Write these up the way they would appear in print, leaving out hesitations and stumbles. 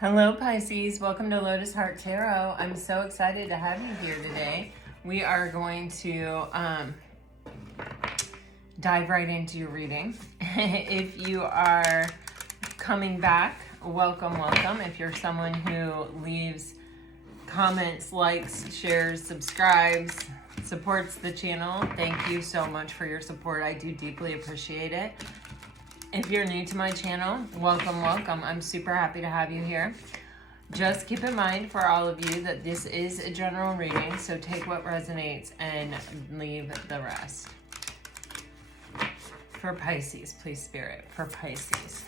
Hello Pisces, welcome to Lotus Heart Tarot. I'm so excited to have you here today. We are going to dive right into your reading. If you are coming back, welcome. If you're someone who leaves comments, likes, shares, subscribes, supports the channel, thank you so much for your support. I do deeply appreciate it. If you're new to my channel, welcome. I'm super happy to have you here. Just keep in mind for all of you that this is a general reading, so take what resonates and leave the rest. For Pisces, please Spirit, for Pisces.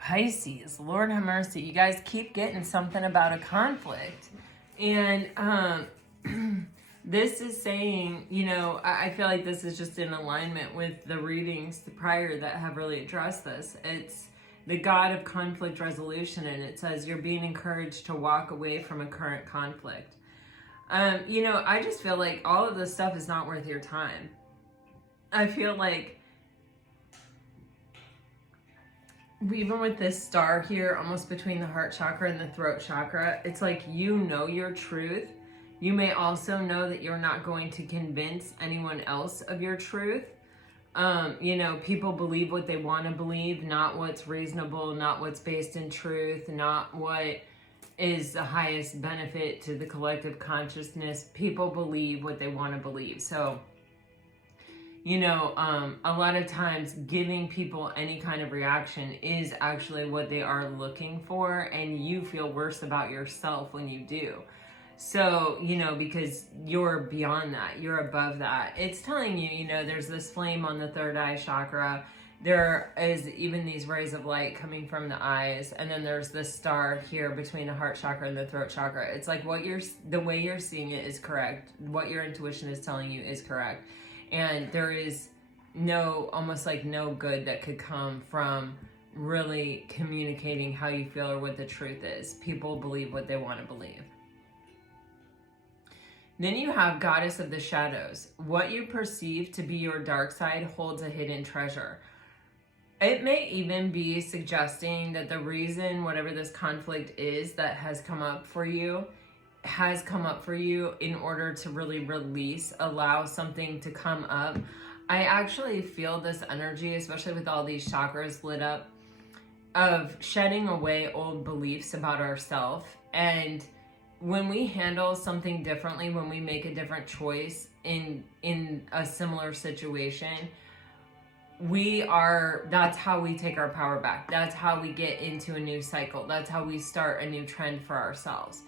Pisces, Lord have mercy. You guys keep getting something about a conflict. And this is saying, you know, I feel like this is just in alignment with the readings prior that have really addressed this. It's the God of conflict resolution, and it says you're being encouraged to walk away from a current conflict. You know, I just feel like all of this stuff is not worth your time. I feel like even with this star here, almost between the heart chakra and the throat chakra, it's like you know your truth. You may also know that you're not going to convince anyone else of your truth. You know, people believe what they want to believe, not what's reasonable, not what's based in truth, not what is the highest benefit to the collective consciousness. People believe what they want to believe. So, you know, a lot of times giving people any kind of reaction is actually what they are looking for, and you feel worse about yourself when you do. So, you know, because you're beyond that, you're above that. It's telling you, you know, there's this flame on the third eye chakra. There is even these rays of light coming from the eyes, and then there's this star here between the heart chakra and the throat chakra. It's like the way you're seeing it is correct. What your intuition is telling you is correct. And there is almost like no good that could come from really communicating how you feel or what the truth is. People believe what they want to believe. Then you have Goddess of the Shadows. What you perceive to be your dark side holds a hidden treasure. It may even be suggesting that the reason whatever this conflict is that has come up for you in order to really allow something to come up. I actually feel this energy, especially with all these chakras lit up, of shedding away old beliefs about ourselves. And when we handle something differently, when we make a different choice in a similar situation, that's how we take our power back. That's how we get into a new cycle. That's how we start a new trend for ourselves.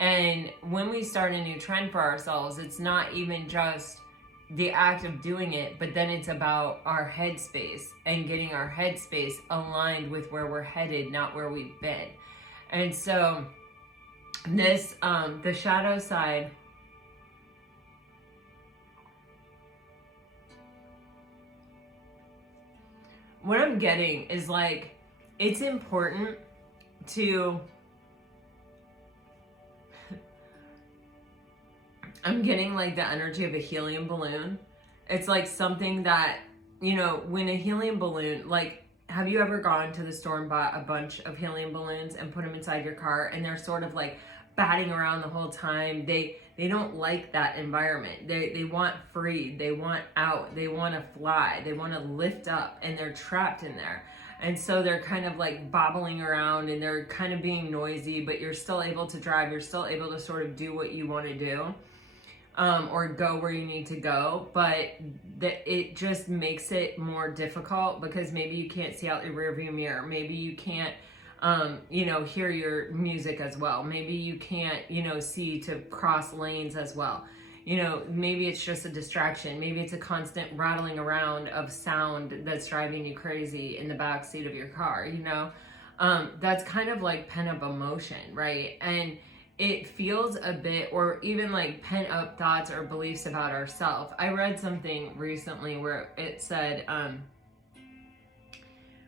And when we start a new trend for ourselves, it's not even just the act of doing it, but then it's about our headspace and getting our headspace aligned with where we're headed, not where we've been. And so this, the shadow side, what I'm getting is like, it's important to, I'm getting like the energy of a helium balloon. It's like something that, you know, when a helium balloon, like, have you ever gone to the store and bought a bunch of helium balloons and put them inside your car, and they're sort of like batting around the whole time? They don't like that environment. They want free, they want out, they want to fly, they want to lift up, and they're trapped in there. And so they're kind of like bobbling around, and they're kind of being noisy, but you're still able to drive, you're still able to sort of do what you want to do. Or go where you need to go, but it just makes it more difficult because maybe you can't see out your rearview mirror. Maybe you can't, you know, hear your music as well. Maybe you can't, you know, see to cross lanes as well. You know, maybe it's just a distraction. Maybe it's a constant rattling around of sound that's driving you crazy in the back seat of your car, you know? That's kind of like pent up emotion, right? And it feels a bit, or even like pent up thoughts or beliefs about ourselves. I read something recently where it said,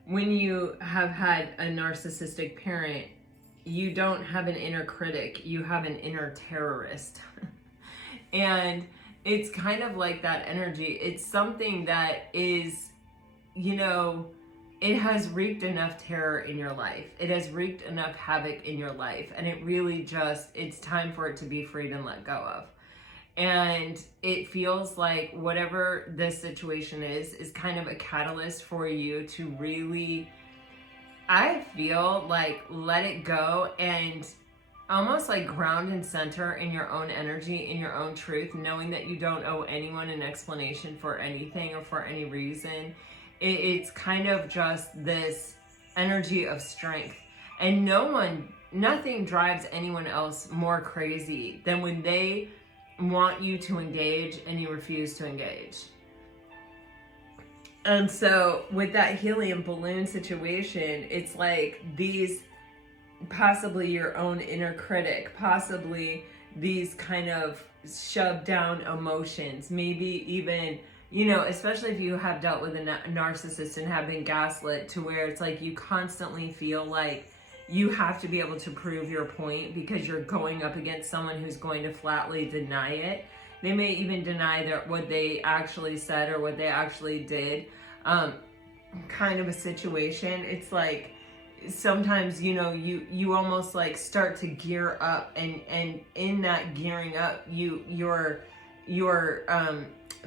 when you have had a narcissistic parent, you don't have an inner critic, you have an inner terrorist. And it's kind of like that energy. It's something that is, you know, it has wreaked enough terror in your life. It has wreaked enough havoc in your life. And it really just, it's time for it to be freed and let go of. And it feels like whatever this situation is kind of a catalyst for you to really, I feel like, let it go and almost like ground and center in your own energy, in your own truth, knowing that you don't owe anyone an explanation for anything or for any reason. It's kind of just this energy of strength. And nothing drives anyone else more crazy than when they want you to engage and you refuse to engage. And so with that helium balloon situation, it's like these, possibly your own inner critic, possibly these kind of shoved down emotions, maybe even, you know, especially if you have dealt with a narcissist and have been gaslit to where it's like you constantly feel like you have to be able to prove your point because you're going up against someone who's going to flatly deny it. They may even deny what they actually said or what they actually did. Kind of a situation. It's like sometimes, you know, you almost like start to gear up, and in that gearing up, your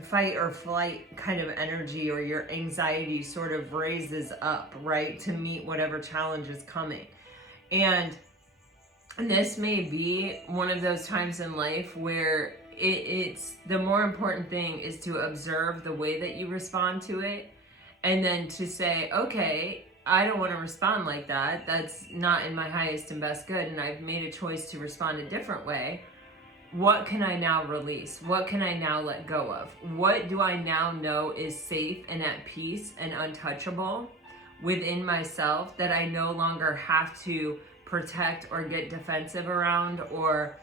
fight or flight kind of energy or your anxiety sort of raises up, right, to meet whatever challenge is coming. And this may be one of those times in life where it's the more important thing is to observe the way that you respond to it, and then to say, okay, I don't want to respond like that. That's not in my highest and best good, and I've made a choice to respond a different way. What can I now release? What can I now let go of? What do I now know is safe and at peace and untouchable within myself that I no longer have to protect or get defensive around or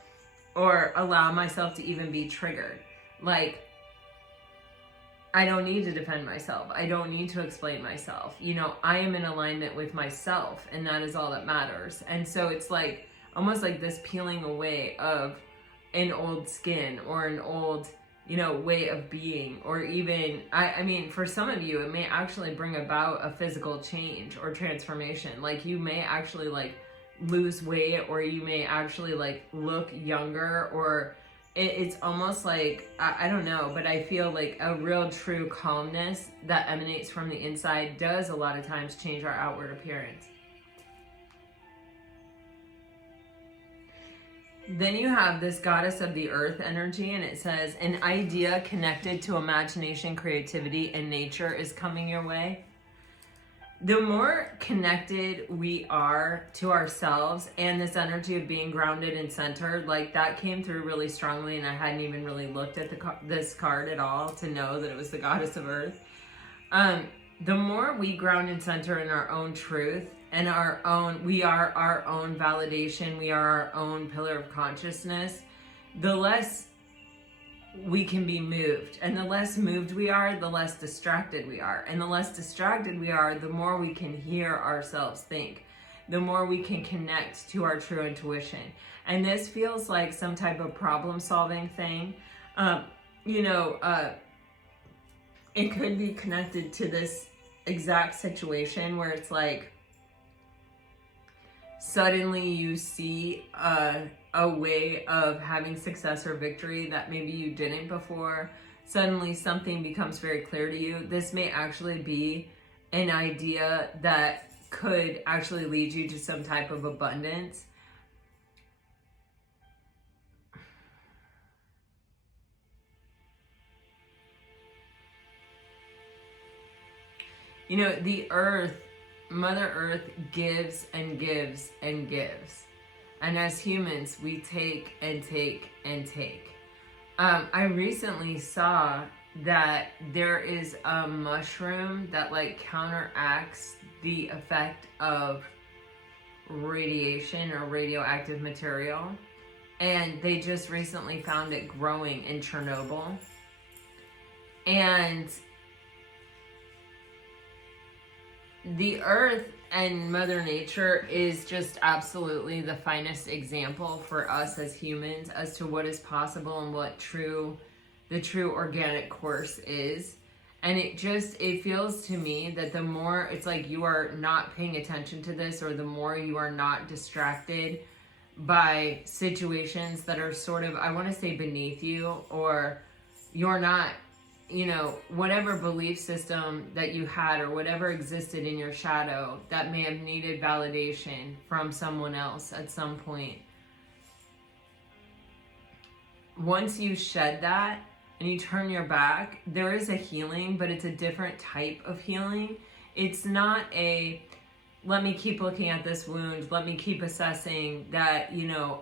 allow myself to even be triggered? Like, I don't need to defend myself. I don't need to explain myself. You know, I am in alignment with myself, and that is all that matters. And so it's like almost like this peeling away of an old skin or an old, you know, way of being, or even, I mean, for some of you, it may actually bring about a physical change or transformation. Like you may actually like lose weight, or you may actually like look younger, or it's almost like, I don't know, but I feel like a real true calmness that emanates from the inside does a lot of times change our outward appearance. Then you have this goddess of the earth energy, and it says, an idea connected to imagination, creativity, and nature is coming your way. The more connected we are to ourselves and this energy of being grounded and centered, like that came through really strongly, and I hadn't even really looked at this card at all to know that it was the goddess of earth. The more we ground and center in our own truth and we are our own validation, we are our own pillar of consciousness, the less we can be moved. And the less moved we are, the less distracted we are. And the less distracted we are, the more we can hear ourselves think, the more we can connect to our true intuition. And this feels like some type of problem solving thing. It could be connected to this exact situation where it's like suddenly you see a way of having success or victory that maybe you didn't before. Suddenly something becomes very clear to you. This may actually be an idea that could actually lead you to some type of abundance. You know, the earth, Mother Earth gives and gives and gives. And as humans, we take and take and take. I recently saw that there is a mushroom that like counteracts the effect of radiation or radioactive material. and they just recently found it growing in Chernobyl. And the earth and Mother Nature is just absolutely the finest example for us as humans as to what is possible and what the true organic course is. And it feels to me that the more it's like you are not paying attention to this, or the more you are not distracted by situations that are sort of, I want to say, beneath you, or you're not, whatever belief system that you had or whatever existed in your shadow that may have needed validation from someone else at some point. Once you shed that and you turn your back, there is a healing, but it's a different type of healing. It's not let me keep looking at this wound, let me keep assessing that,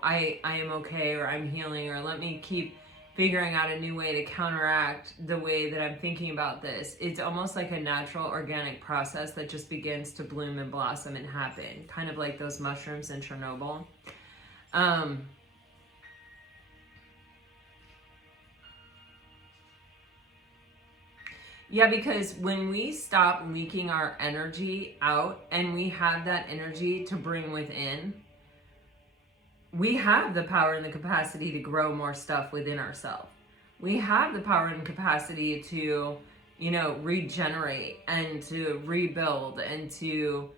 I am okay, or I'm healing, or let me keep figuring out a new way to counteract the way that I'm thinking about this. It's almost like a natural organic process that just begins to bloom and blossom and happen, kind of like those mushrooms in Chernobyl. Yeah, because when we stop leaking our energy out and we have that energy to bring within, we have the power and the capacity to grow more stuff within ourselves. We have the power and capacity to, regenerate and to rebuild and to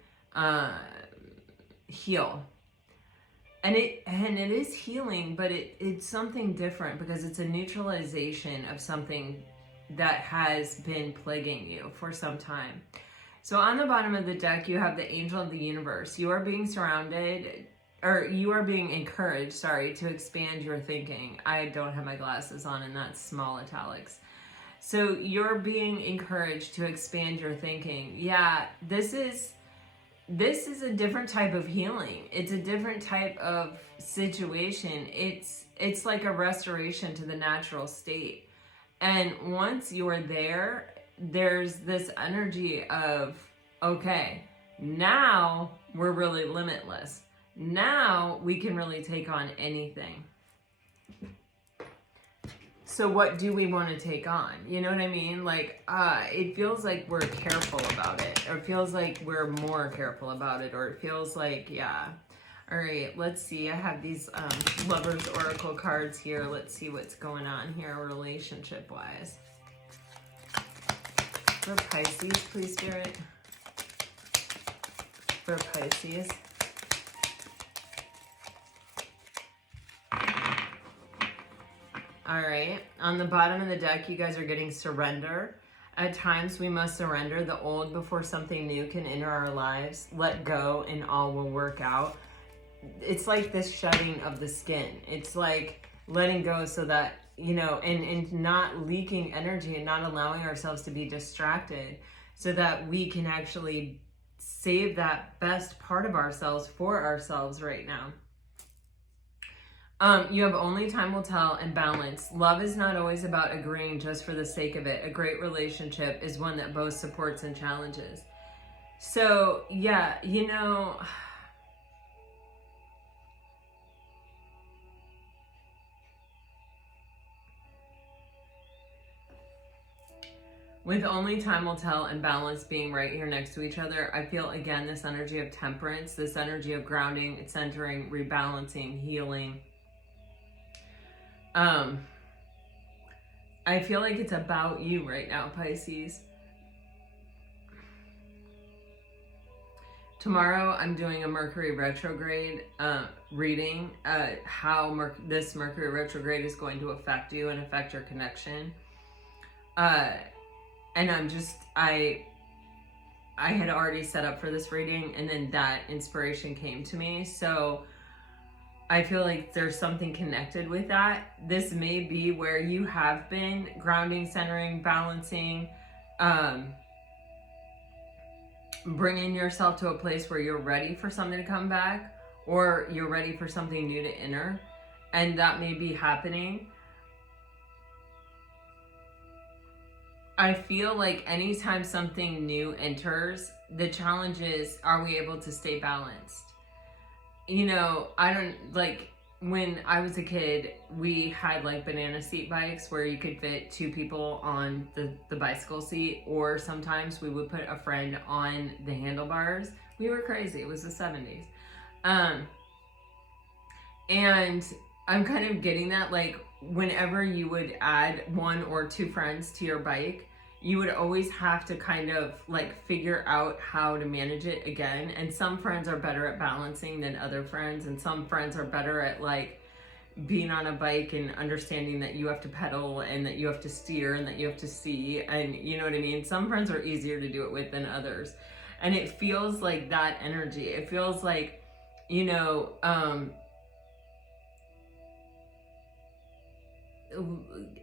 heal. And it is healing, but it's something different because it's a neutralization of something that has been plaguing you for some time. So on the bottom of the deck, you have the Angel of the Universe. You are being encouraged, to expand your thinking. I don't have my glasses on, and that's small italics. So you're being encouraged to expand your thinking. Yeah, this is a different type of healing. It's a different type of situation. It's like a restoration to the natural state. And once you're there, there's this energy of, okay, now we're really limitless. Now we can really take on anything. So what do we want to take on? You know what I mean? Like, it feels like we're careful about it, or it feels like we're more careful about it, or it feels like, yeah. All right, let's see. I have these Lovers Oracle cards here. Let's see what's going on here relationship-wise. For Pisces, please, Spirit. For Pisces. All right, on the bottom of the deck, you guys are getting surrender. At times, we must surrender the old before something new can enter our lives. Let go and all will work out. It's like this shedding of the skin. It's like letting go so that, and not leaking energy and not allowing ourselves to be distracted, so that we can actually save that best part of ourselves for ourselves right now. You have only time will tell and balance. Love is not always about agreeing just for the sake of it. A great relationship is one that both supports and challenges. So, yeah, with only time will tell and balance being right here next to each other, I feel, again, this energy of temperance, this energy of grounding, centering, rebalancing, healing. I feel like it's about you right now, Pisces. Tomorrow, I'm doing a Mercury retrograde reading, how this Mercury retrograde is going to affect you and affect your connection. And I had already set up for this reading, and then that inspiration came to me. So I feel like there's something connected with that. This may be where you have been grounding, centering, balancing, bringing yourself to a place where you're ready for something to come back, or you're ready for something new to enter. And that may be happening. I feel like anytime something new enters, the challenge is, are we able to stay balanced? I don't, like, when I was a kid, we had like banana seat bikes where you could fit 2 people on the bicycle seat, or sometimes we would put a friend on the handlebars. We were crazy. It was the 70s. And I'm kind of getting that, like, whenever you would add 1 or 2 friends to your bike, you would always have to kind of like figure out how to manage it again. And some friends are better at balancing than other friends, and some friends are better at like being on a bike and understanding that you have to pedal and that you have to steer and that you have to see, and you know what I mean? Some friends are easier to do it with than others. And it feels like that energy. It feels like, you know,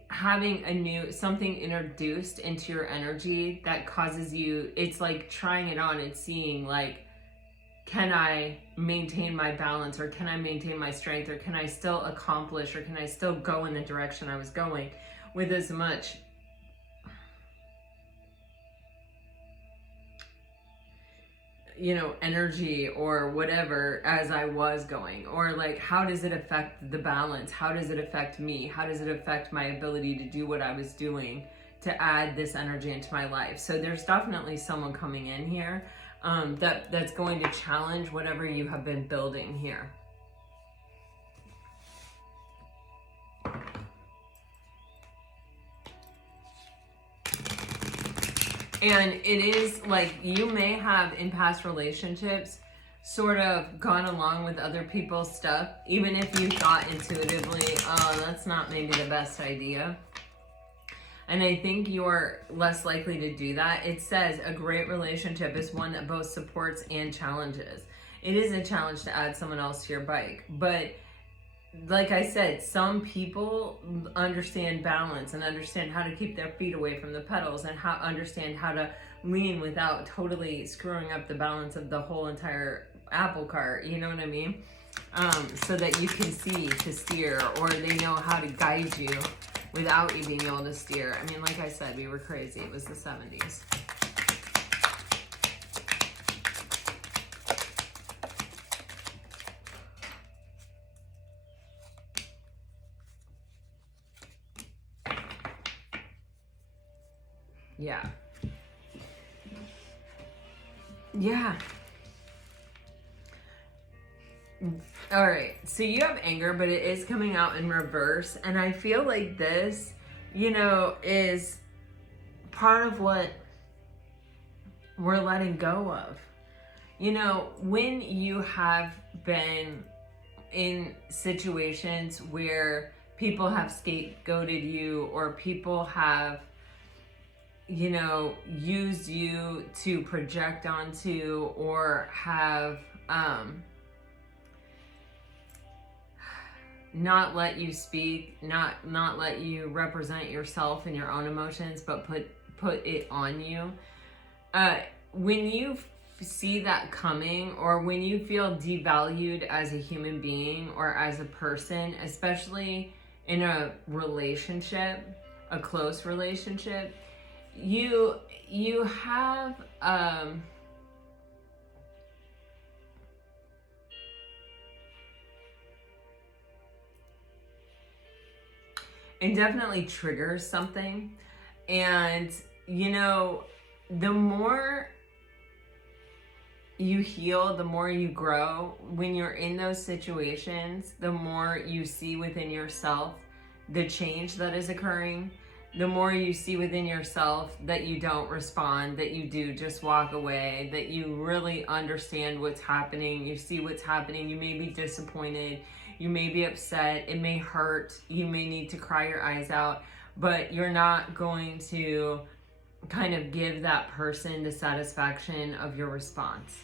having something introduced into your energy that causes you, it's like trying it on and seeing like, can I maintain my balance, or can I maintain my strength, or can I still accomplish, or can I still go in the direction I was going with as much energy or whatever as I was going? Or like, how does it affect the balance? How does it affect me? How does it affect my ability to do what I was doing to add this energy into my life? So there's definitely someone coming in here that's going to challenge whatever you have been building here. And it is like, you may have in past relationships sort of gone along with other people's stuff, even if you thought intuitively, oh, that's not maybe the best idea. And I think you're less likely to do that. It says a great relationship is one that both supports and challenges. It is a challenge to add someone else to your bike, but like I said, some people understand balance and understand how to keep their feet away from the pedals, and understand how to lean without totally screwing up the balance of the whole entire apple cart, you know what I mean? So that you can see to steer, or they know how to guide you without you being able to steer. I mean, like I said, we were crazy. It was the 70s. Yeah. Yeah. All right. So you have anger, but it is coming out in reverse. And I feel like this, is part of what we're letting go of. When you have been in situations where people have scapegoated you, or people have used you to project onto, or have not let you speak, not let you represent yourself and your own emotions, but put it on you. When you see that coming, or when you feel devalued as a human being or as a person, especially in a relationship, a close relationship, you have it definitely triggers something. And the more you heal, the more you grow. When you're in those situations, the more you see within yourself the change that is occurring. The more you see within yourself that you don't respond, that you do just walk away, that you really understand what's happening, you see what's happening, you may be disappointed, you may be upset, it may hurt, you may need to cry your eyes out, but you're not going to kind of give that person the satisfaction of your response.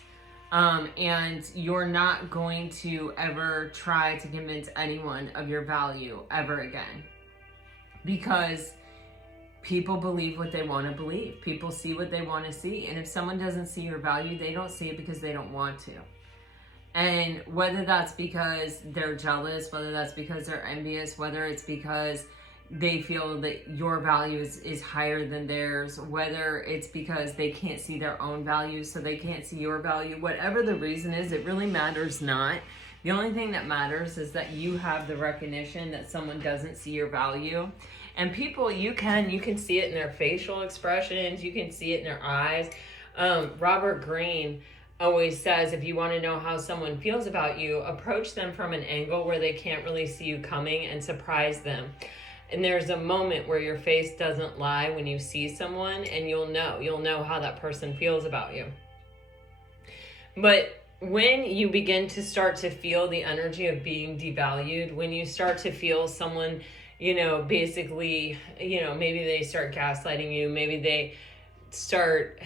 And you're not going to ever try to convince anyone of your value ever again. Because people believe what they want to believe. People see what they want to see. And if someone doesn't see your value, they don't see it because they don't want to. And whether that's because they're jealous, whether that's because they're envious, whether it's because they feel that your value is higher than theirs, whether it's because they can't see their own value, so they can't see your value, whatever the reason is, it really matters not. The only thing that matters is that you have the recognition that someone doesn't see your value. And people, you can see it in their facial expressions, you can see it in their eyes. Robert Greene always says, if you want to know how someone feels about you, approach them from an angle where they can't really see you coming and surprise them. And there's a moment where your face doesn't lie when you see someone, and you'll know how that person feels about you. But when you begin to start to feel the energy of being devalued, when you start to feel someone, basically, maybe they start gaslighting you, maybe they start,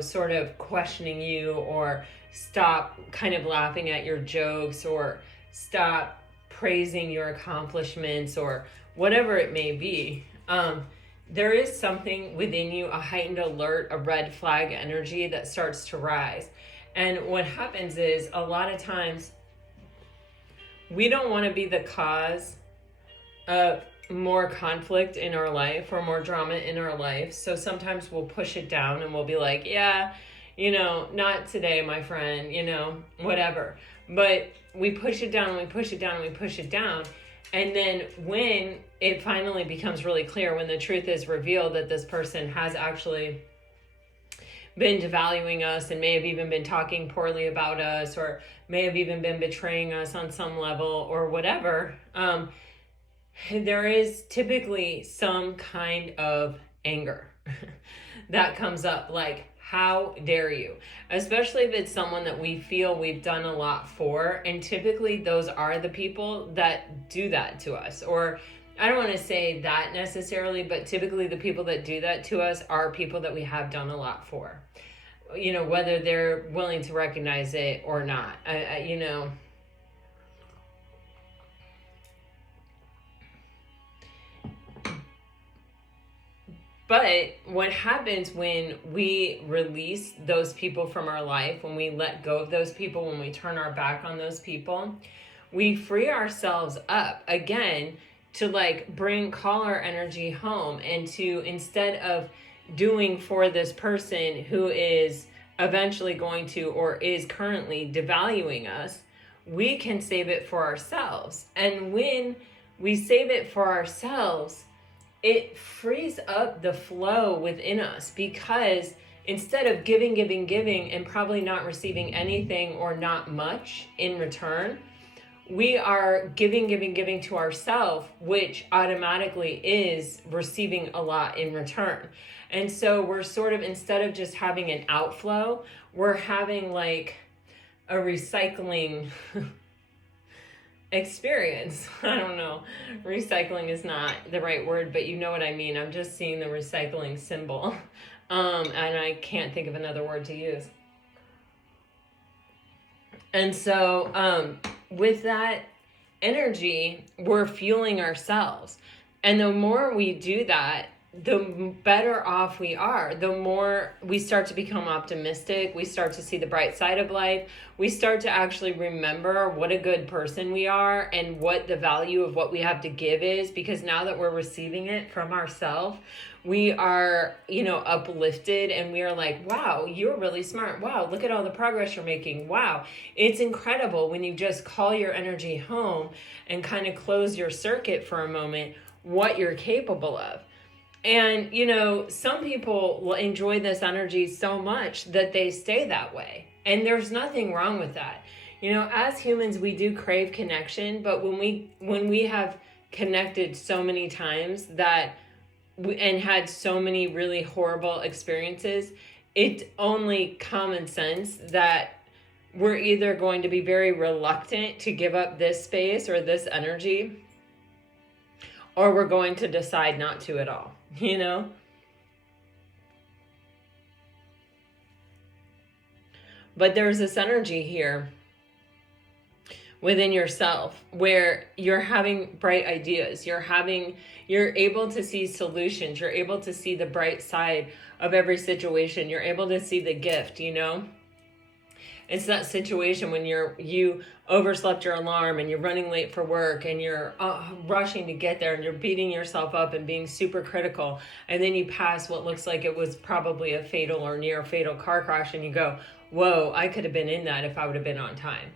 sort of questioning you, or stop kind of laughing at your jokes, or stop praising your accomplishments, or whatever it may be, there is something within you, a heightened alert, a red flag energy that starts to rise. And what happens is, a lot of times, we don't want to be the cause of more conflict in our life or more drama in our life. So sometimes we'll push it down and we'll be like, yeah, not today, my friend, whatever. But we push it down and we push it down and we push it down. And then when it finally becomes really clear, when the truth is revealed that this person has actually been devaluing us and may have even been talking poorly about us, or may have even been betraying us on some level or whatever, there is typically some kind of anger that comes up, like, how dare you? Especially if it's someone that we feel we've done a lot for. And typically those are the people that do that to us. Or I don't want to say that necessarily, but typically the people that do that to us are people that we have done a lot for. Whether they're willing to recognize it or not. But what happens when we release those people from our life, when we let go of those people, when we turn our back on those people, we free ourselves up again to call our energy home, and to, instead of doing for this person who is eventually going to, or is currently devaluing us, we can save it for ourselves. And when we save it for ourselves, it frees up the flow within us, because instead of giving and probably not receiving anything or not much in return, we are giving to ourselves, which automatically is receiving a lot in return. And so we're sort of, instead of just having an outflow, we're having like a recycling experience. I don't know. Recycling is not the right word, but you know what I mean. I'm just seeing the recycling symbol. And I can't think of another word to use. And so with that energy, we're fueling ourselves. And the more we do that, the better off we are. The more we start to become optimistic, we start to see the bright side of life. We start to actually remember what a good person we are and what the value of what we have to give is, because now that we're receiving it from ourselves, we are, uplifted, and we are like, wow, you're really smart. Wow, look at all the progress you're making. Wow, it's incredible when you just call your energy home and kind of close your circuit for a moment, what you're capable of. And, some people will enjoy this energy so much that they stay that way. And there's nothing wrong with that. As humans, we do crave connection, but when we have connected so many times and had so many really horrible experiences, it's only common sense that we're either going to be very reluctant to give up this space or this energy, or we're going to decide not to at all, But there's this energy here within yourself where you're having bright ideas, you're able to see solutions, you're able to see the bright side of every situation, you're able to see the gift, It's that situation when you overslept your alarm and you're running late for work and you're rushing to get there and you're beating yourself up and being super critical, and then you pass what looks like it was probably a fatal or near fatal car crash, and you go, whoa, I could have been in that if I would have been on time.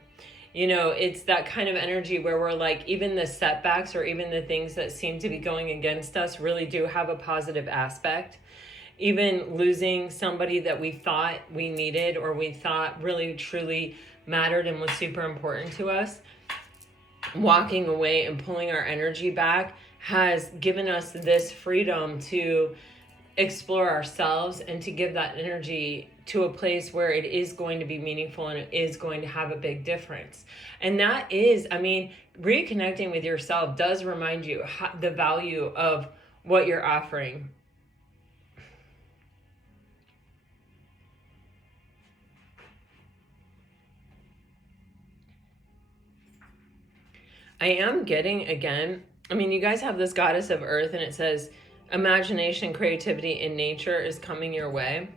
You know, it's that kind of energy where we're like, even the setbacks or even the things that seem to be going against us really do have a positive aspect. Even losing somebody that we thought we needed or we thought really truly mattered and was super important to us, walking away and pulling our energy back has given us this freedom to explore ourselves and to give that energy to a place where it is going to be meaningful and it is going to have a big difference. And that is, I mean, reconnecting with yourself does remind you the value of what you're offering. I am getting, again, I mean, you guys have this goddess of earth and it says imagination, creativity, and nature is coming your way.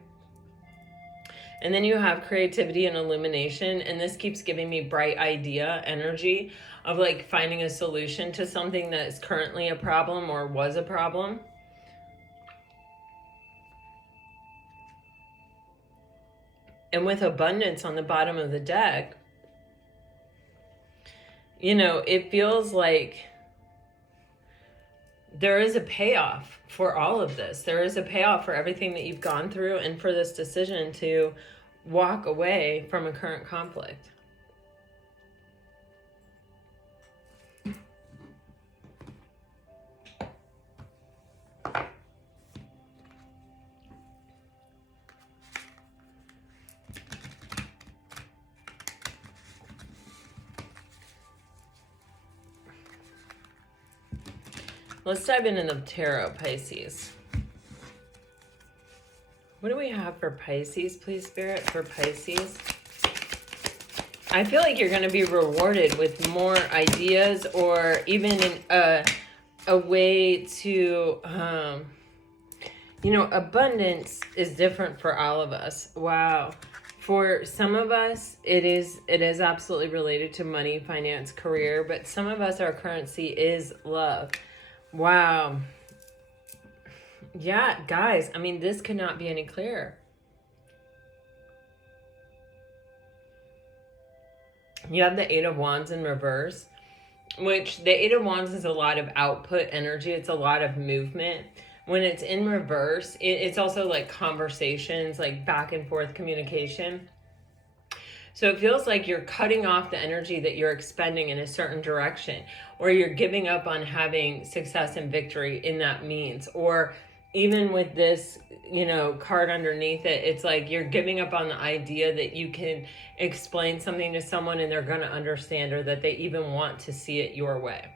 And then you have creativity and illumination, and this keeps giving me bright idea energy of like finding a solution to something that is currently a problem or was a problem. And with abundance on the bottom of the deck, you know, it feels like there is a payoff for all of this. There is a payoff for everything that you've gone through and for this decision to walk away from a current conflict. Let's dive into the tarot, Pisces. What do we have for Pisces, please, Spirit, for Pisces? I feel like you're going to be rewarded with more ideas or even a way to, you know, abundance is different for all of us. Wow. For some of us, it is absolutely related to money, finance, career, but some of us, our currency is love. Wow. Yeah, guys, I mean, this could not be any clearer. You have the Eight of Wands in reverse, which the Eight of Wands is a lot of output energy. It's a lot of movement. When it's in reverse, it's also like conversations, like back and forth communication. So it feels like you're cutting off the energy that you're expending in a certain direction, or you're giving up on having success and victory in that means. Or even with this, you know, card underneath it, it's like you're giving up on the idea that you can explain something to someone and they're going to understand, or that they even want to see it your way.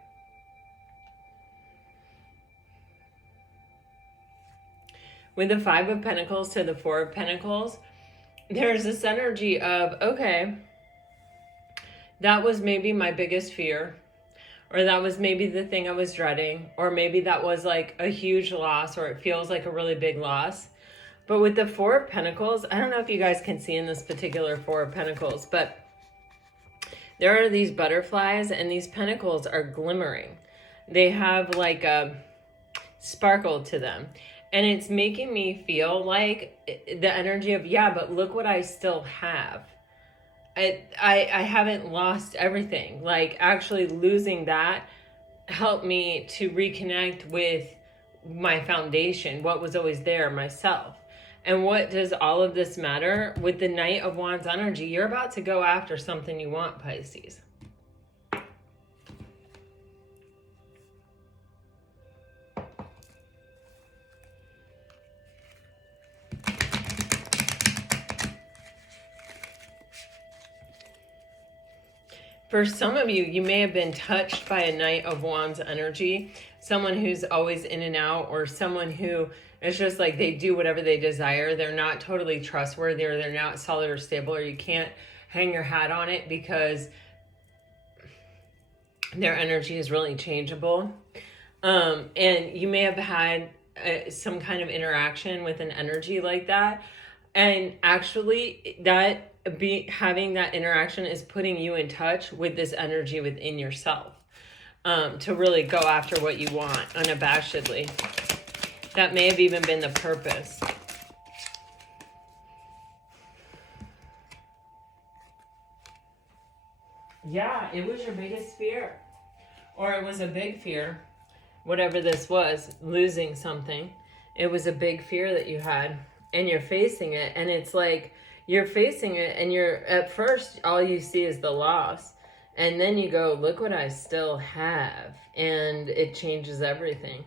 With the Five of Pentacles to the Four of Pentacles, there's this energy of, okay, that was maybe my biggest fear, or that was maybe the thing I was dreading, or maybe that was like a huge loss, or it feels like a really big loss. But with the Four of Pentacles, I don't know if you guys can see in this particular Four of Pentacles, but there are these butterflies and these pentacles are glimmering. They have like a sparkle to them. And it's making me feel like the energy of, yeah, but look what I still have. I haven't lost everything. Like actually losing that helped me to reconnect with my foundation, what was always there, myself. And what does all of this matter? With the Knight of Wands energy, you're about to go after something you want, Pisces. For some of you, you may have been touched by a Knight of Wands energy, someone who's always in and out, or someone who is just like they do whatever they desire. They're not totally trustworthy, or they're not solid or stable, or you can't hang your hat on it because their energy is really changeable. And you may have had some kind of interaction with an energy like that. And actually having that interaction is putting you in touch with this energy within yourself, to really go after what you want unabashedly. That may have even been the purpose. Yeah, it was your biggest fear. Or it was a big fear. Whatever this was, losing something. It was a big fear that you had. And you're facing it. And it's like, you're facing it and you're, at first, all you see is the loss. And then you go, look what I still have. And it changes everything.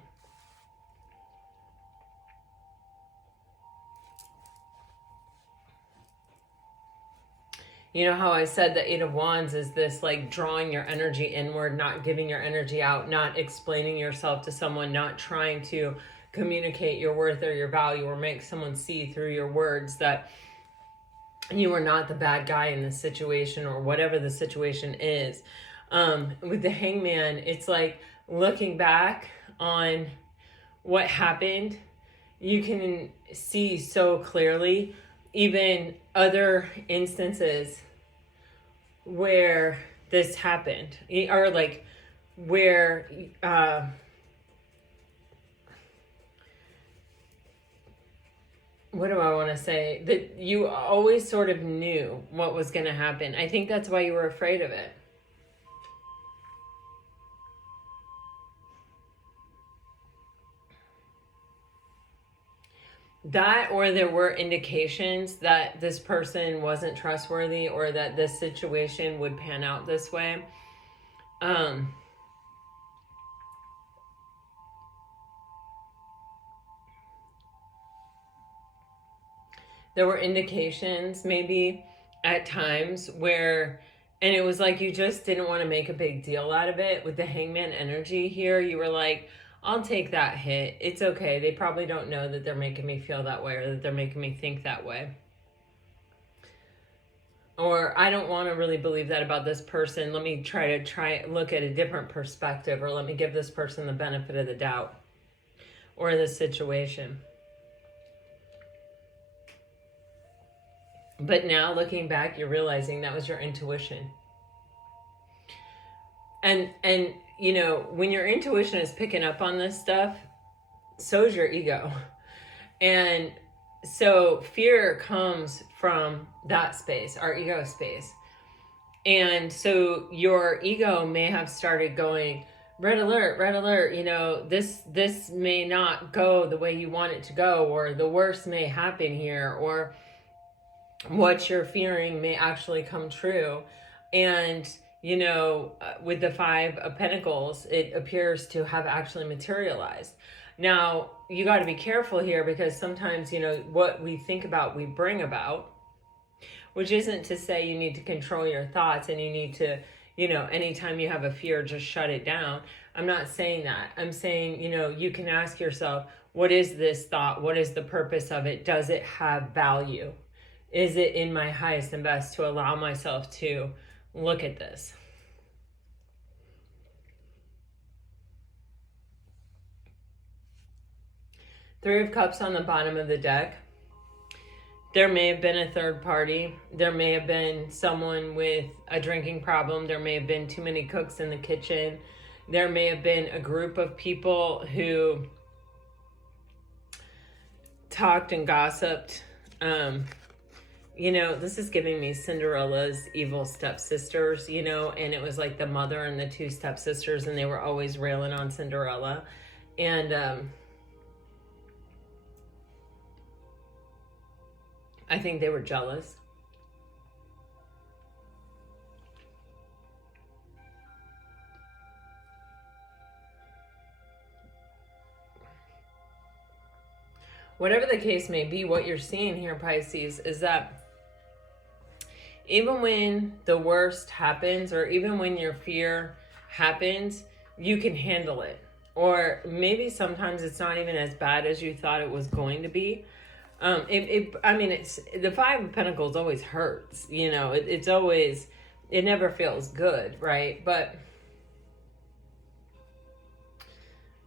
You know how I said the Eight of Wands is this like drawing your energy inward, not giving your energy out, not explaining yourself to someone, not trying to communicate your worth or your value or make someone see through your words that you are not the bad guy in this situation or whatever the situation is. With the Hangman, it's like looking back on what happened, you can see so clearly even other instances where this happened, or like where what do I want to say? That you always sort of knew what was going to happen. I think that's why you were afraid of it. That, or there were indications that this person wasn't trustworthy or that this situation would pan out this way. There were indications maybe at times where, and it was like you just didn't want to make a big deal out of it. With the Hangman energy here, you were like, I'll take that hit. It's okay. They probably don't know that they're making me feel that way or that they're making me think that way. Or I don't want to really believe that about this person. Let me look at a different perspective, or let me give this person the benefit of the doubt or the situation. But now looking back, you're realizing that was your intuition. And you know, when your intuition is picking up on this stuff, so is your ego. And so fear comes from that space, our ego space. And so your ego may have started going, red alert, you know, this may not go the way you want it to go, or the worst may happen here, or what you're fearing may actually come true. And you know, with the Five of Pentacles, it appears to have actually materialized. Now, you got to be careful here, because sometimes, you know, what we think about, we bring about, which isn't to say you need to control your thoughts and you need to, you know, anytime you have a fear, just shut it down. I'm not saying that. I'm saying, you know, you can ask yourself, what is this thought? What is the purpose of it? Does it have value? Is it in my highest and best to allow myself to look at this? Three of Cups on the bottom of the deck. There may have been a third party. There may have been someone with a drinking problem. There may have been too many cooks in the kitchen. There may have been a group of people who talked and gossiped. You know, this is giving me Cinderella's evil stepsisters, you know, and it was like the mother and the two stepsisters, and they were always railing on Cinderella. And I think they were jealous. Whatever the case may be, what you're seeing here, Pisces, is that even when the worst happens, or even when your fear happens, you can handle it. Or maybe sometimes it's not even as bad as you thought it was going to be. It's the Five of Pentacles always hurts, you know, it's always, it never feels good, right? But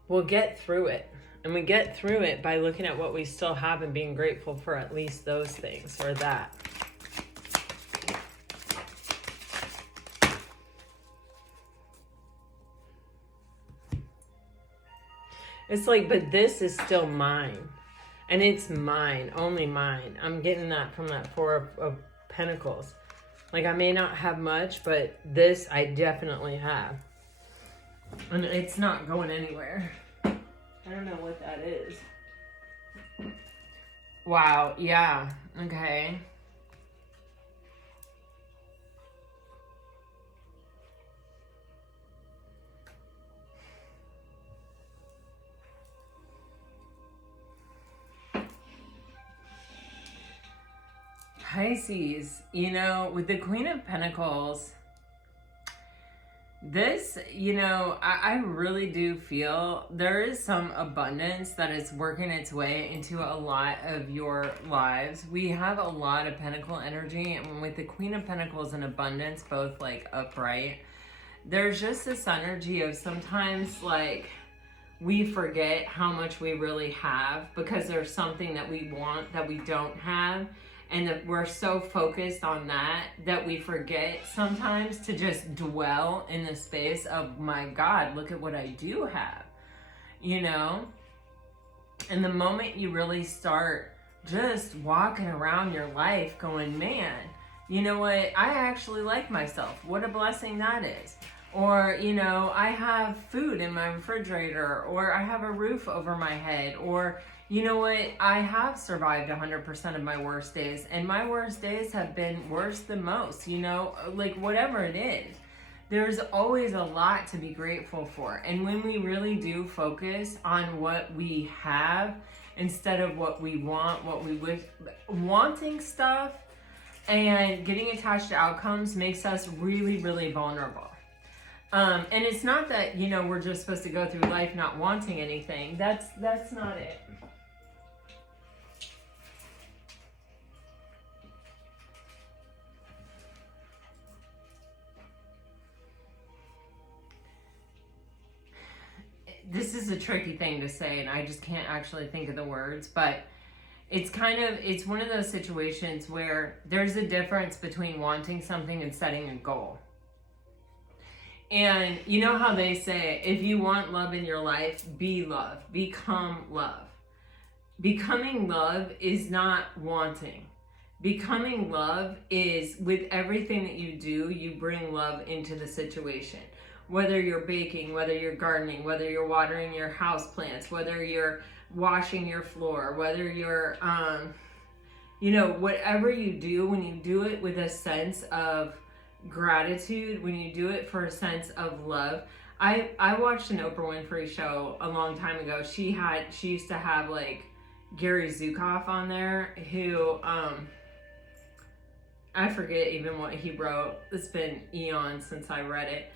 we'll get through it. And we get through it by looking at what we still have and being grateful for at least those things, or that. It's like, but this is still mine. And it's mine, only mine. I'm getting that from that Four of Pentacles. Like, I may not have much, but this I definitely have. And it's not going anywhere. I don't know what that is. Wow, yeah, okay. Pisces, you know, with the Queen of Pentacles, this, you know, I really do feel there is some abundance that is working its way into a lot of your lives. We have a lot of Pentacle energy, and with the Queen of Pentacles and abundance, both like upright, there's just this energy of sometimes like we forget how much we really have because there's something that we want that we don't have. And that we're so focused on that we forget sometimes to just dwell in the space of, my God, look at what I do have, you know? And the moment you really start just walking around your life going, man, you know what? I actually like myself. What a blessing that is. Or, you know, I have food in my refrigerator, or I have a roof over my head, or, you know what, I have survived 100% of my worst days, and my worst days have been worse than most, you know, like whatever it is. There's always a lot to be grateful for. And when we really do focus on what we have instead of what we want, what we wish, wanting stuff and getting attached to outcomes makes us really, really vulnerable. And it's not that, you know, we're just supposed to go through life not wanting anything. That's not it. This is a tricky thing to say, and I just can't actually think of the words, but it's one of those situations where there's a difference between wanting something and setting a goal. And you know how they say, if you want love in your life, be love, become love. Becoming love is not wanting. Becoming love is, with everything that you do, you bring love into the situation. Whether you're baking, whether you're gardening, whether you're watering your house plants, whether you're washing your floor, whether you're, you know, whatever you do, when you do it with a sense of gratitude, when you do it for a sense of love. I watched an Oprah Winfrey show a long time ago. She used to have like Gary Zukav on there, who I forget even what he wrote. It's been eons since I read it.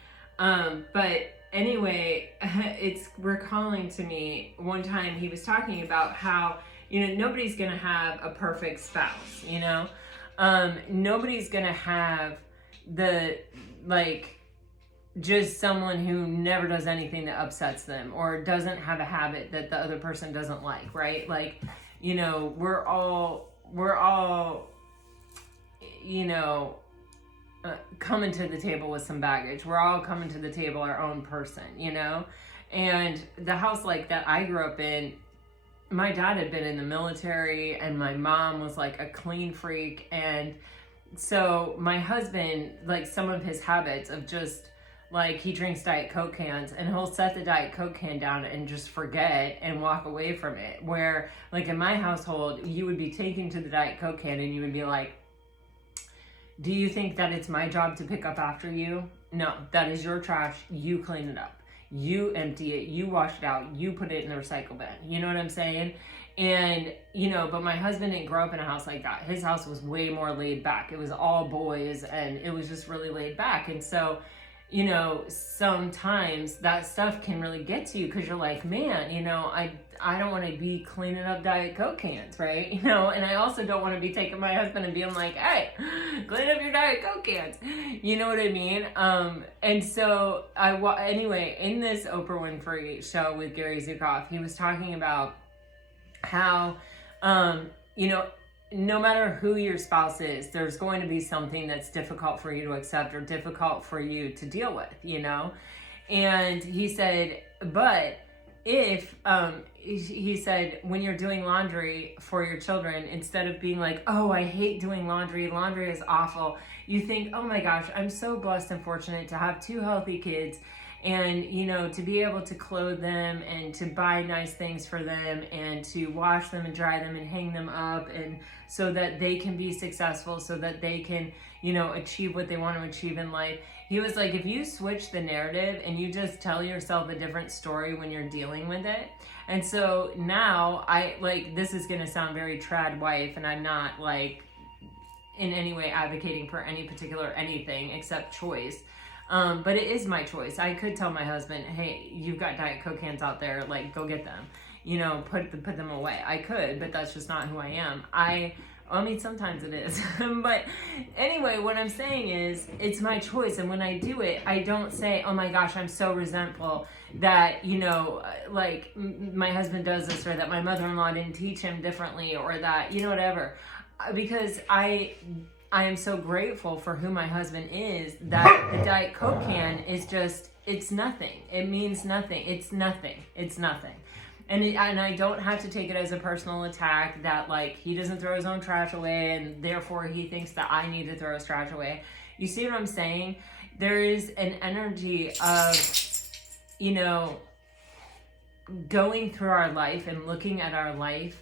But anyway, it's recalling to me one time he was talking about how, you know, nobody's gonna have a perfect spouse, you know? Nobody's gonna have just someone who never does anything that upsets them or doesn't have a habit that the other person doesn't like, right? Like, you know, we're all, you know, coming to the table with some baggage. We're all coming to the table our own person, you know? And the house like that I grew up in, my dad had been in the military and my mom was like a clean freak. And so my husband, like some of his habits of just like, he drinks Diet Coke cans and he'll set the Diet Coke can down and just forget and walk away from it. Where like in my household, you would be taken to the Diet Coke can and you would be like, do you think that it's my job to pick up after you? No, that is your trash. You clean it up. You empty it. You wash it out. You put it in the recycle bin. You know what I'm saying? And, you know, but my husband didn't grow up in a house like that. His house was way more laid back. It was all boys and it was just really laid back. And so, you know, sometimes that stuff can really get to you because you're like, man, you know, I don't want to be cleaning up Diet Coke cans, right? You know, and I also don't want to be taking my husband and being like, hey, clean up your Diet Coke cans. You know what I mean? And so anyway, in this Oprah Winfrey show with Gary Zukav, he was talking about how, you know, no matter who your spouse is, there's going to be something that's difficult for you to accept or difficult for you to deal with, you know? And he said, but if he said, when you're doing laundry for your children, instead of being like, oh, I hate doing laundry is awful, you think, oh my gosh, I'm so blessed and fortunate to have 2 healthy kids, and you know, to be able to clothe them and to buy nice things for them and to wash them and dry them and hang them up, and so that they can be successful, so that they can, you know, achieve what they want to achieve in life. He was like, if you switch the narrative and you just tell yourself a different story when you're dealing with it. And so now I like, this is going to sound very trad wife, and I'm not like in any way advocating for any particular anything except choice. But it is my choice. I could tell my husband, hey, you've got Diet Coke cans out there, like go get them, you know, put them away. I could, but that's just not who I am. I mean, sometimes it is. But anyway, what I'm saying is, it's my choice. And when I do it, I don't say, oh my gosh, I'm so resentful that, you know, like my husband does this, or that my mother-in-law didn't teach him differently, or that, you know, whatever. Because I am so grateful for who my husband is, that the Diet Coke can is just, it's nothing. It means nothing. It's nothing. It's nothing. And I don't have to take it as a personal attack that like he doesn't throw his own trash away and therefore he thinks that I need to throw his trash away. You see what I'm saying? There is an energy of, you know, going through our life and looking at our life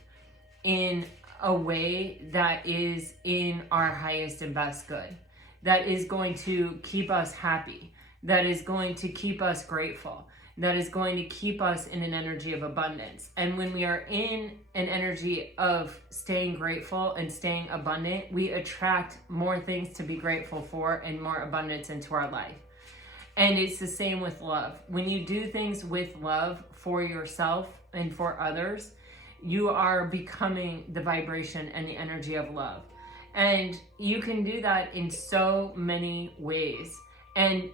in a way that is in our highest and best good, that is going to keep us happy, that is going to keep us grateful, that is going to keep us in an energy of abundance. And when we are in an energy of staying grateful and staying abundant, we attract more things to be grateful for and more abundance into our life. And it's the same with love. When you do things with love for yourself and for others, you are becoming the vibration and the energy of love. And you can do that in so many ways. And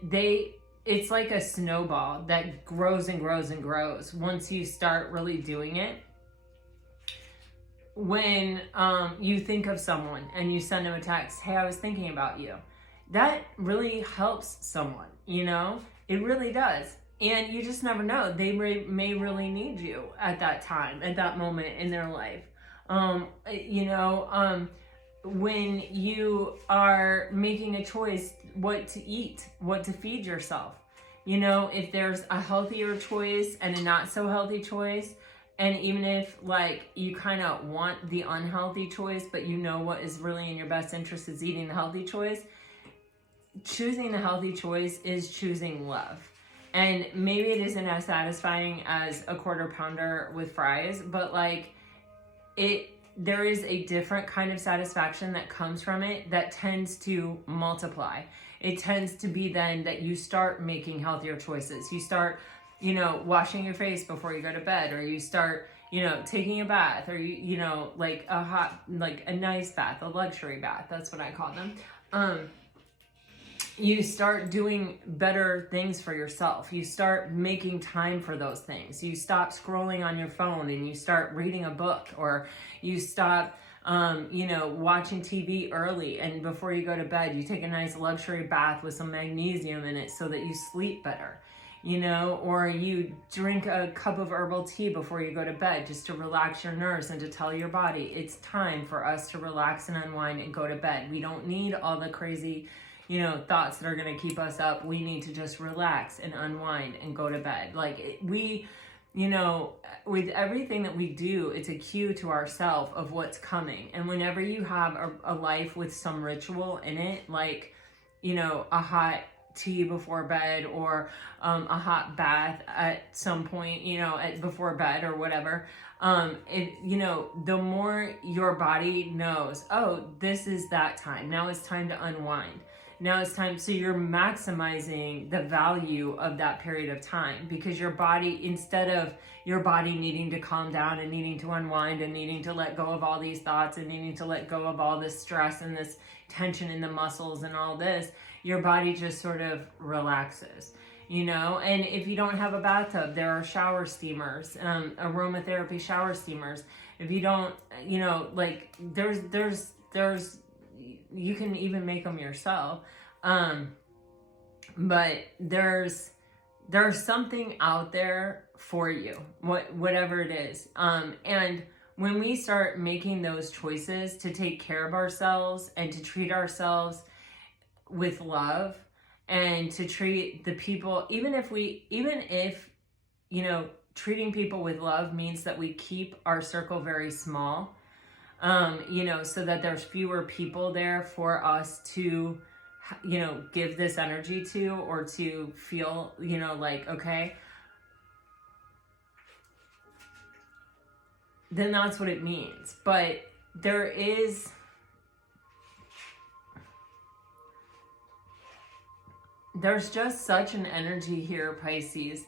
it's like a snowball that grows and grows and grows once you start really doing it. When you think of someone and you send them a text, hey, I was thinking about you. That really helps someone, you know? It really does. And you just never know. They may really need you at that time, at that moment in their life. When you are making a choice what to eat, what to feed yourself, you know, if there's a healthier choice and a not so healthy choice, and even if like you kind of want the unhealthy choice, but you know what is really in your best interest is eating the healthy choice, choosing the healthy choice is choosing love. And maybe it isn't as satisfying as a quarter pounder with fries, but like there is a different kind of satisfaction that comes from it that tends to multiply. It tends to be then that you start making healthier choices. You start, you know, washing your face before you go to bed, or you start, you know, taking a bath, or you know, like a nice bath, a luxury bath. That's what I call them. You start doing better things for yourself. You start making time for those things. You stop scrolling on your phone and you start reading a book, or you stop, watching TV early, and before you go to bed, you take a nice luxury bath with some magnesium in it so that you sleep better, you know, or you drink a cup of herbal tea before you go to bed just to relax your nerves and to tell your body it's time for us to relax and unwind and go to bed. We don't need all the crazy, you know, thoughts that are going to keep us up. We need to just relax and unwind and go to bed. Like you know, with everything that we do, it's a cue to ourselves of what's coming. And whenever you have a life with some ritual in it, like, you know, a hot tea before bed, or a hot bath at some point, you know, before bed or whatever, you know, the more your body knows, oh, this is that time. Now it's time to unwind. Now it's time. So you're maximizing the value of that period of time, because your body, instead of your body needing to calm down and needing to unwind and needing to let go of all these thoughts and needing to let go of all this stress and this tension in the muscles and all this, your body just sort of relaxes, you know? And if you don't have a bathtub, there are shower steamers, aromatherapy shower steamers. If you don't, you know, like there's you can even make them yourself. But there's there's something out there for you, whatever it is. And when we start making those choices to take care of ourselves and to treat ourselves with love and to treat the people, even if, you know, treating people with love means that we keep our circle very small, you know, so that there's fewer people there for us to, you know, give this energy to, or to feel, you know, like, okay, then that's what it means. But there's just such an energy here, Pisces,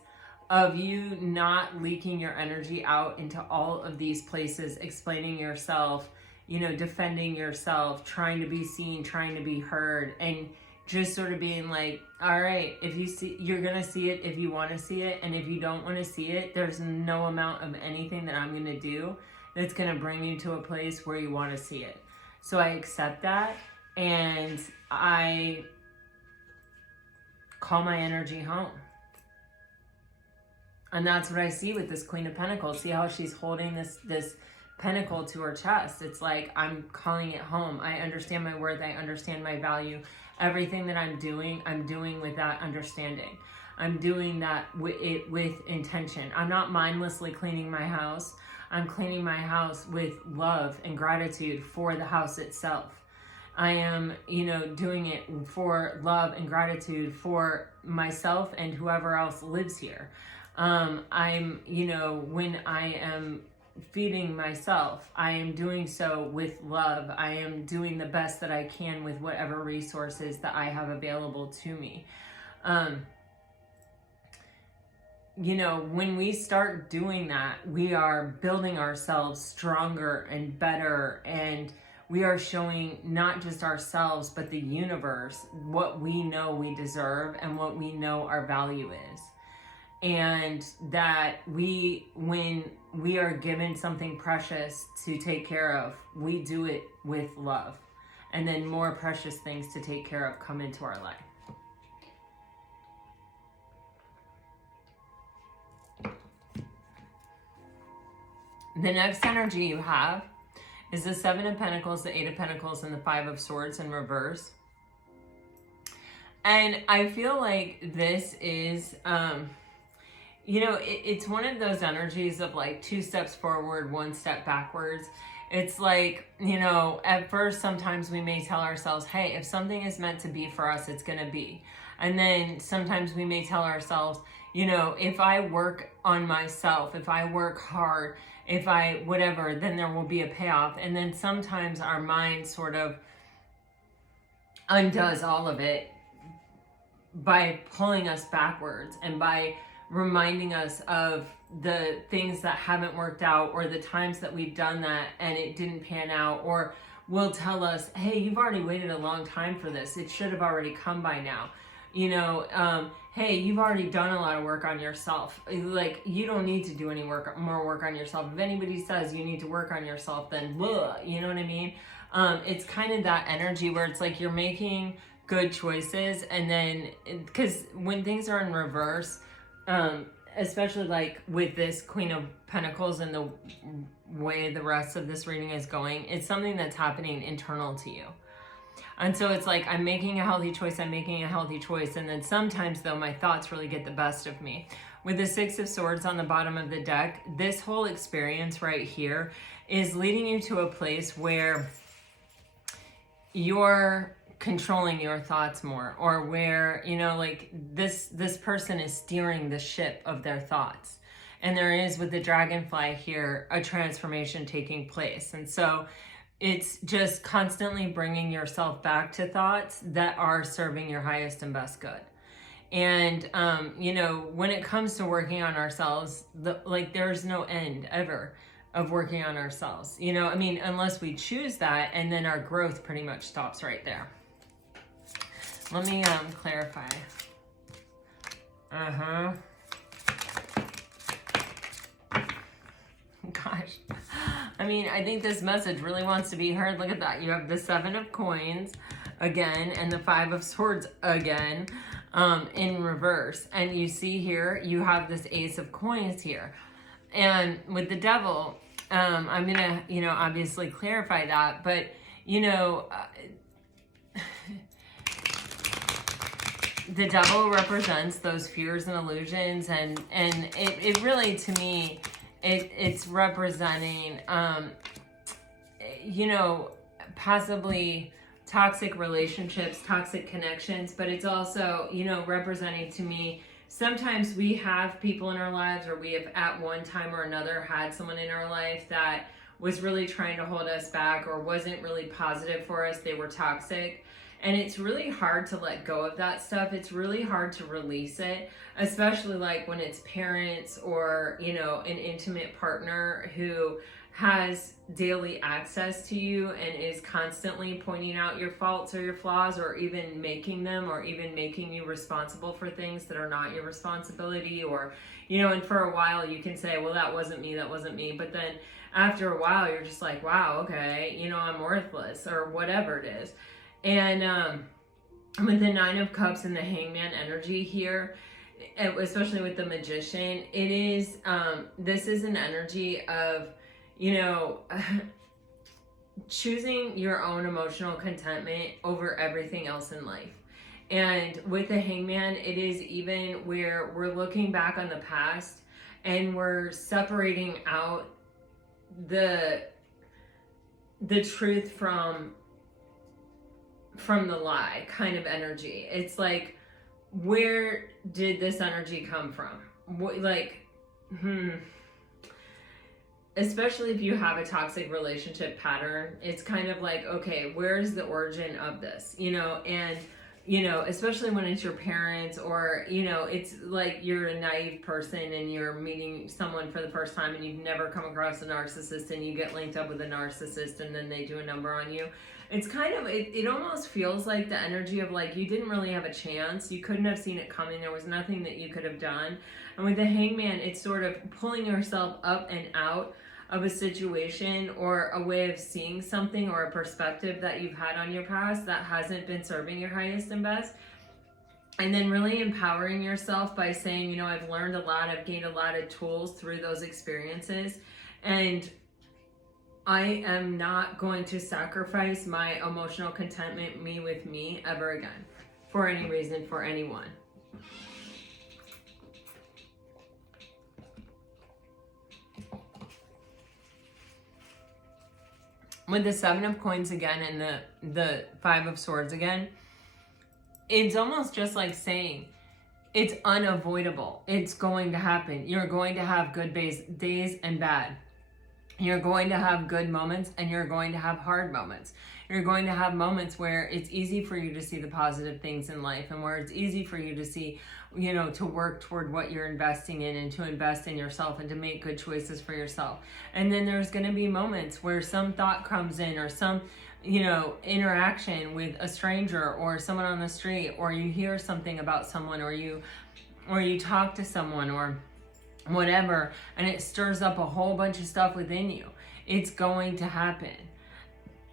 of you not leaking your energy out into all of these places, explaining yourself, you know, defending yourself, trying to be seen, trying to be heard, and just sort of being like, all right, if you see, you're going to see it if you want to see it. And if you don't want to see it, there's no amount of anything that I'm going to do that's going to bring you to a place where you want to see it. So I accept that, and I call my energy home. And that's what I see with this Queen of Pentacles. See how she's holding this pentacle to her chest. It's like, I'm calling it home. I understand my worth. I understand my value. Everything that I'm doing with that understanding. I'm doing that with intention. I'm not mindlessly cleaning my house. I'm cleaning my house with love and gratitude for the house itself. I am, you know, doing it for love and gratitude for myself and whoever else lives here. I'm, you know, when I am feeding myself, I am doing so with love. I am doing the best that I can with whatever resources that I have available to me. You know, when we start doing that, we are building ourselves stronger and better, and we are showing not just ourselves, but the universe what we know we deserve and what we know our value is. And that when we are given something precious to take care of, we do it with love. And then more precious things to take care of come into our life. The next energy you have is the Seven of Pentacles, the Eight of Pentacles, and the Five of Swords in reverse. And I feel like this is, you know, it's one of those energies of like 2 steps forward, 1 step backwards. It's like, you know, at first, sometimes we may tell ourselves, hey, if something is meant to be for us, it's going to be. And then sometimes we may tell ourselves, you know, if I work on myself, if I work hard, if I whatever, then there will be a payoff. And then sometimes our mind sort of undoes all of it by pulling us backwards and by reminding us of the things that haven't worked out, or the times that we've done that and it didn't pan out, or will tell us, hey, you've already waited a long time for this. It should have already come by now. You know, hey, you've already done a lot of work on yourself. Like, you don't need to do any more work on yourself. If anybody says you need to work on yourself, then blah, you know what I mean? It's kind of that energy where it's like you're making good choices, and then, because when things are in reverse, especially like with this Queen of Pentacles and the way the rest of this reading is going, it's something that's happening internal to you. And so it's like, I'm making a healthy choice, I'm making a healthy choice. And then sometimes, though, my thoughts really get the best of me. With the Six of Swords on the bottom of the deck, this whole experience right here is leading you to a place where you're controlling your thoughts more, or where, you know, like this person is steering the ship of their thoughts. And there is, with the dragonfly here, a transformation taking place. And so it's just constantly bringing yourself back to thoughts that are serving your highest and best good. And, you know, when it comes to working on ourselves, like there's no end ever of working on ourselves. You know, I mean, unless we choose that, and then our growth pretty much stops right there. Let me clarify. Gosh. I mean, I think this message really wants to be heard. Look at that. You have the Seven of Coins again and the Five of Swords again. in reverse. And you see here, you have this Ace of Coins here. And with the Devil, I'm going to, you know, obviously clarify that. But, you know, the Devil represents those fears and illusions. And it really, to me, it's representing, you know, possibly toxic relationships, toxic connections, but it's also, you know, representing to me, sometimes we have people in our lives, or we have at one time or another had someone in our life that was really trying to hold us back or wasn't really positive for us. They were toxic. And it's really hard to let go of that stuff. It's really hard to release it, especially like when it's parents or, you know, an intimate partner who has daily access to you and is constantly pointing out your faults or your flaws, or even making them, or even making you responsible for things that are not your responsibility. Or, you know, and for a while you can say, well, that wasn't me, but then after a while you're just like, wow, okay, you know, I'm worthless, or whatever it is. And with the Nine of Cups and the Hangman energy here, especially with the Magician, it is, this is an energy of, you know, choosing your own emotional contentment over everything else in life. And with the Hangman, it is even where we're looking back on the past and we're separating out the truth from the lie kind of energy. It's like, where did this energy come from? Especially if you have a toxic relationship pattern, it's kind of like, okay, where's the origin of this? You know, and, you know, especially when it's your parents, or, you know, it's like you're a naive person and you're meeting someone for the first time and you've never come across a narcissist, and you get linked up with a narcissist and then they do a number on you. It's kind of, it almost feels like the energy of like, you didn't really have a chance. You couldn't have seen it coming. There was nothing that you could have done. And with the Hangman, it's sort of pulling yourself up and out of a situation, or a way of seeing something, or a perspective that you've had on your past that hasn't been serving your highest and best. And then really empowering yourself by saying, you know, I've learned a lot, I've gained a lot of tools through those experiences, and I am not going to sacrifice my emotional contentment, me with me, ever again, for any reason, for anyone. With the Seven of Coins again and the Five of Swords again, it's almost just like saying it's unavoidable. It's going to happen. You're going to have good days and bad. You're going to have good moments and you're going to have hard moments. You're going to have moments where it's easy for you to see the positive things in life, and where it's easy for you to see, you know, to work toward what you're investing in, and to invest in yourself, and to make good choices for yourself. And then there's going to be moments where some thought comes in, or some, you know, interaction with a stranger or someone on the street, or you hear something about someone, or you talk to someone, or whatever, and it stirs up a whole bunch of stuff within you. It's going to happen.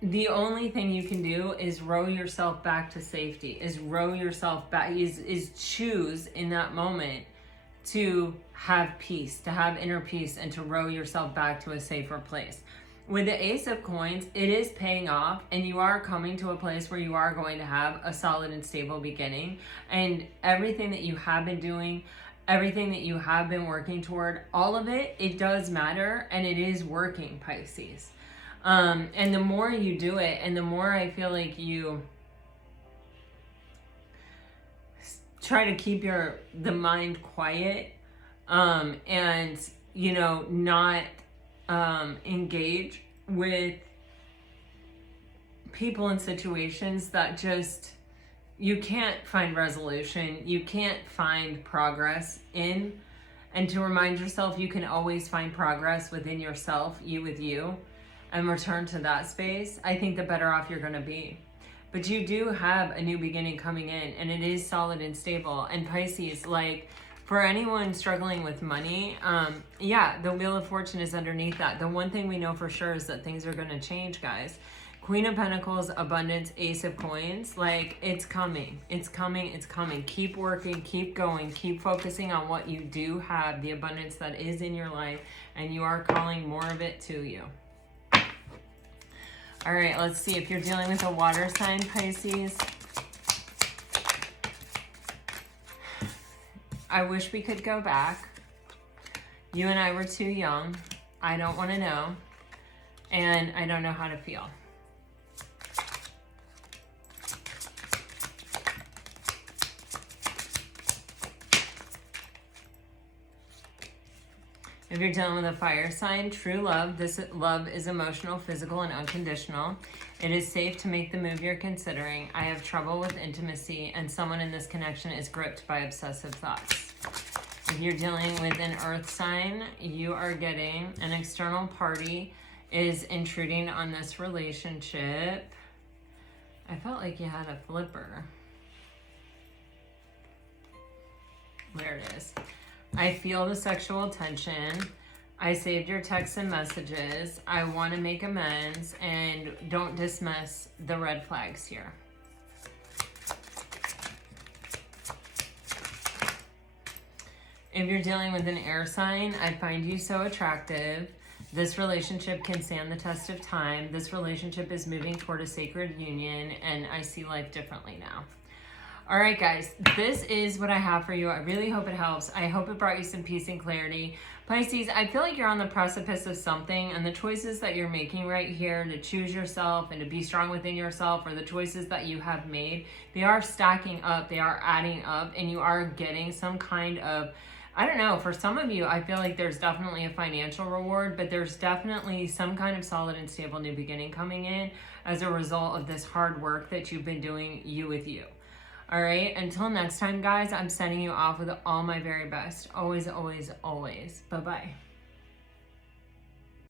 The only thing you can do is row yourself back to safety, is row yourself back, is choose in that moment to have peace, to have inner peace, and to row yourself back to a safer place. With the Ace of Coins, it is paying off, and you are coming to a place where you are going to have a solid and stable beginning, and everything that you have been doing, everything that you have been working toward, all of it, it does matter, and it is working, Pisces. And the more you do it, and the more I feel like you try to keep the mind quiet, and, you know, not engage with people and situations that just, you can't find resolution, you can't find progress in. And to remind yourself, you can always find progress within yourself, you with you, and return to that space, I think the better off you're going to be. But you do have a new beginning coming in, and it is solid and stable. And Pisces, like, for anyone struggling with money, yeah, the Wheel of Fortune is underneath that. The one thing we know for sure is that things are going to change, guys. Queen of Pentacles, abundance, Ace of Coins. Like, it's coming. It's coming. It's coming. Keep working. Keep going. Keep focusing on what you do have, the abundance that is in your life, and you are calling more of it to you. All right, let's see if you're dealing with a water sign, Pisces. I wish we could go back. You and I were too young. I don't want to know. And I don't know how to feel. If you're dealing with a fire sign, true love. This love is emotional, physical, and unconditional. It is safe to make the move you're considering. I have trouble with intimacy, and someone in this connection is gripped by obsessive thoughts. If you're dealing with an earth sign, you are getting an external party is intruding on this relationship. I felt like you had a flipper. There it is. I feel the sexual tension. I saved your texts and messages. I want to make amends, and don't dismiss the red flags here. If you're dealing with an air sign, I find you so attractive. This relationship can stand the test of time. This relationship is moving toward a sacred union, and I see life differently now. All right, guys, this is what I have for you. I really hope it helps. I hope it brought you some peace and clarity. Pisces, I feel like you're on the precipice of something, and the choices that you're making right here to choose yourself and to be strong within yourself, or the choices that you have made, they are stacking up, they are adding up, and you are getting some kind of, I don't know, for some of you, I feel like there's definitely a financial reward, but there's definitely some kind of solid and stable new beginning coming in as a result of this hard work that you've been doing, you with you. All right, until next time, guys, I'm sending you off with all my very best. Always, always, always. Bye-bye.